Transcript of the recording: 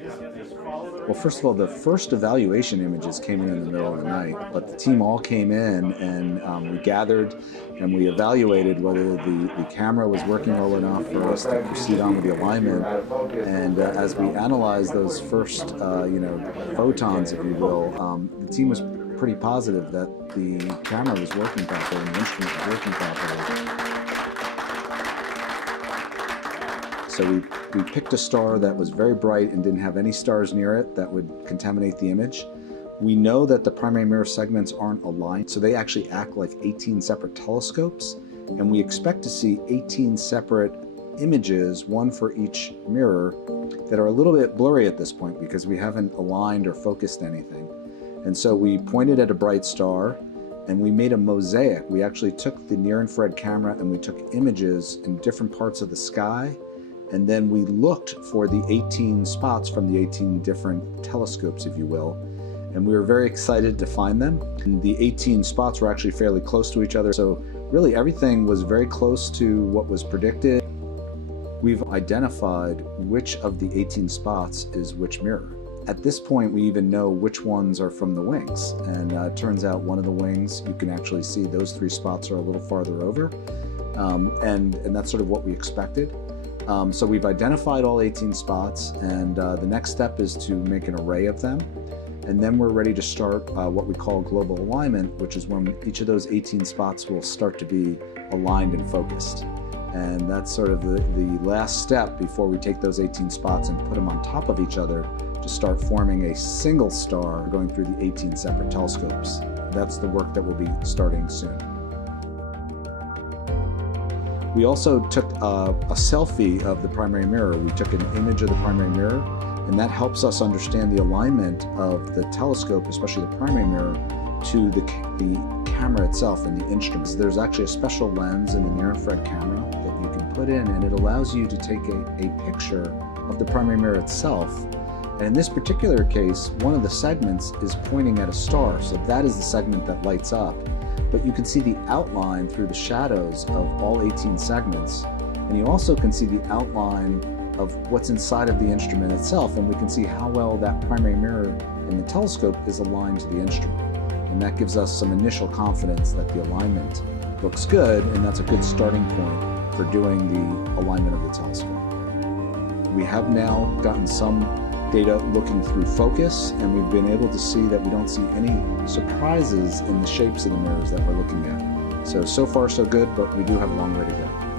Well, first of all, the first evaluation images came in the middle of the night, but the team all came in and we gathered and we evaluated whether the camera was working well enough for us to proceed on with the alignment. And as we analyzed those first, photons, if you will, the team was pretty positive that the camera was working properly and the instrument was working properly. So we picked a star that was very bright and didn't have any stars near it that would contaminate the image. We know that the primary mirror segments aren't aligned, so they actually act like 18 separate telescopes, and we expect to see 18 separate images, one for each mirror, that are a little bit blurry at this point because we haven't aligned or focused anything. And so we pointed at a bright star and we made a mosaic. We actually took the near-infrared camera and we took images in different parts of the sky, and then we looked for the 18 spots from the 18 different telescopes, if you will, and we were very excited to find them. And the 18 spots were actually fairly close to each other, so really everything was very close to what was predicted. We've identified which of the 18 spots is which mirror. At this point, we even know which ones are from the wings, and it turns out one of the wings, you can actually see those 3 spots are a little farther over, and that's sort of what we expected. So we've identified all 18 spots, and the next step is to make an array of them. And then we're ready to start what we call global alignment, which is when each of those 18 spots will start to be aligned and focused. And that's sort of the last step before we take those 18 spots and put them on top of each other to start forming a single star going through the 18 separate telescopes. That's the work that will be starting soon. We also took a selfie of the primary mirror. We took an image of the primary mirror, and that helps us understand the alignment of the telescope, especially the primary mirror, to the camera itself and the instruments. There's actually a special lens in the near-infrared camera that you can put in, and it allows you to take a picture of the primary mirror itself. And in this particular case, one of the segments is pointing at a star, so that is the segment that lights up. But you can see the outline through the shadows of all 18 segments, and you also can see the outline of what's inside of the instrument itself, and we can see how well that primary mirror in the telescope is aligned to the instrument. And that gives us some initial confidence that the alignment looks good, and that's a good starting point for doing the alignment of the telescope. We have now gotten some data looking through focus, and we've been able to see that we don't see any surprises in the shapes of the mirrors that we're looking at. So far so good, but we do have a long way to go.